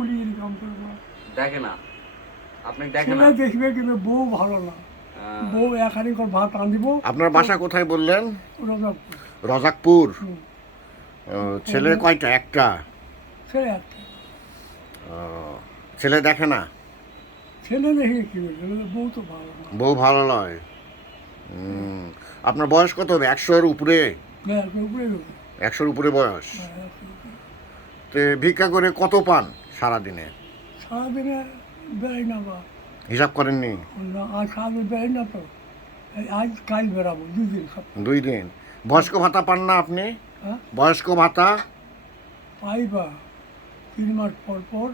কুলির কাম করবো। দেখে না, আপনি দেখে ছেলে না। দেখবে কিন্তু বউ ভালো না। বউ এক হাঁড়ি করে ভাত রাঁধিব। আপনার বাসা কোথায় বললেন? রোজাপুর। রজাকপুর। হুম। ছেলে কয়টা? একটা। ছেলে একটা। ও, ছেলে দেখে না? ছেলে দেখে কি বলবে, বউ তো ভালো না। বউ ভালো নয়। আপনার বয়স কত হবে? 100-এর উপরে? হ্যাঁ, উপরে হবে। 100-এর উপরে বয়স। হ্যাঁ, 100 উপরে। তো ভিক্ষা করে কত পান সারাদিনে? সারাদিনে বেড়াই না বা হিসাব করেননি? আজ সারাদিন বেড়াই না তো। এই আজ কাল বেড়াবো 2 দিন সব। 2 দিন। বয়স্ক ভাতা পান না আপনি? হ্যাঁ, বয়স্ক ভাতা? পাই বা 3 মাস পর পর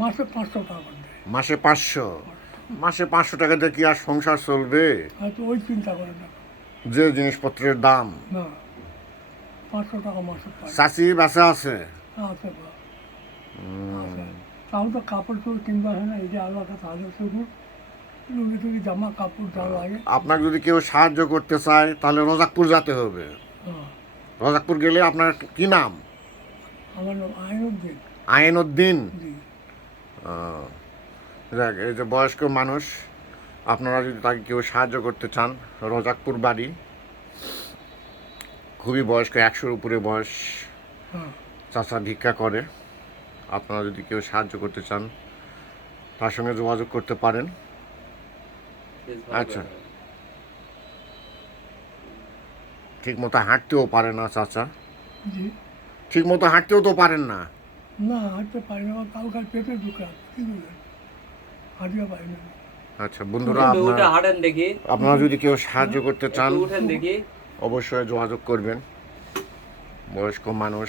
মাসে 500 টাকা করে দেয়। মাসে 500? মাসে 500 টাকা দিয়ে কি আর সংসার চলবে? হয়তো ওই চিন্তা করে না। যে জিনিসপত্রের দাম। না, 500 টাকা মাসে পাই। চাষি বাসা আছে? আছে বা আছে। তাও তো কাপড় চোপড় কিনতে হয় না, এই যে আলাদা তাদের শুধু লুঙ্গি টুঙ্গি জামা কাপড় যা লাগে। আপনাকে যদি কেউ সাহায্য করতে চায় তাহলে রজাকপুর যেতে হবে। হ্যাঁ, রজাকপুর গেলে আপনার কি নাম? আমার নাম আইনুদ্দিন। আইনউদ্দিন। জি। দেখ, এই যে বয়স্ক মানুষ, আপনারা যদি তাকে কেউ সাহায্য করতে চান, রজাকপুর বাড়ি, খুবই বয়স্ক, 100-এর উপরে বয়স, হ্যাঁ, চাচা ভিক্ষা করে। আপনারা যদি কেউ সাহায্য করতে চান তার সঙ্গে যোগাযোগ করতে পারেন। আচ্ছা। ঠিক মতো হাঁটতেও পারে না চাচা? জি। ঠিক মতো হাঁটতেও তো পারেন না? না, হাঁটতে পারি না, তাও খালি পেটে ঢুকে আছে, কি বলবেন, হাঁটিয়ে পারি না। আচ্ছা বন্ধুরা, একটু উঠে হাঁটেন দেখি, আপনারা যদি কেউ সাহায্য করতে চান একটু উঠেন দেখি। অবশ্যই যোগাযোগ করবেন। বয়স্ক মানুষ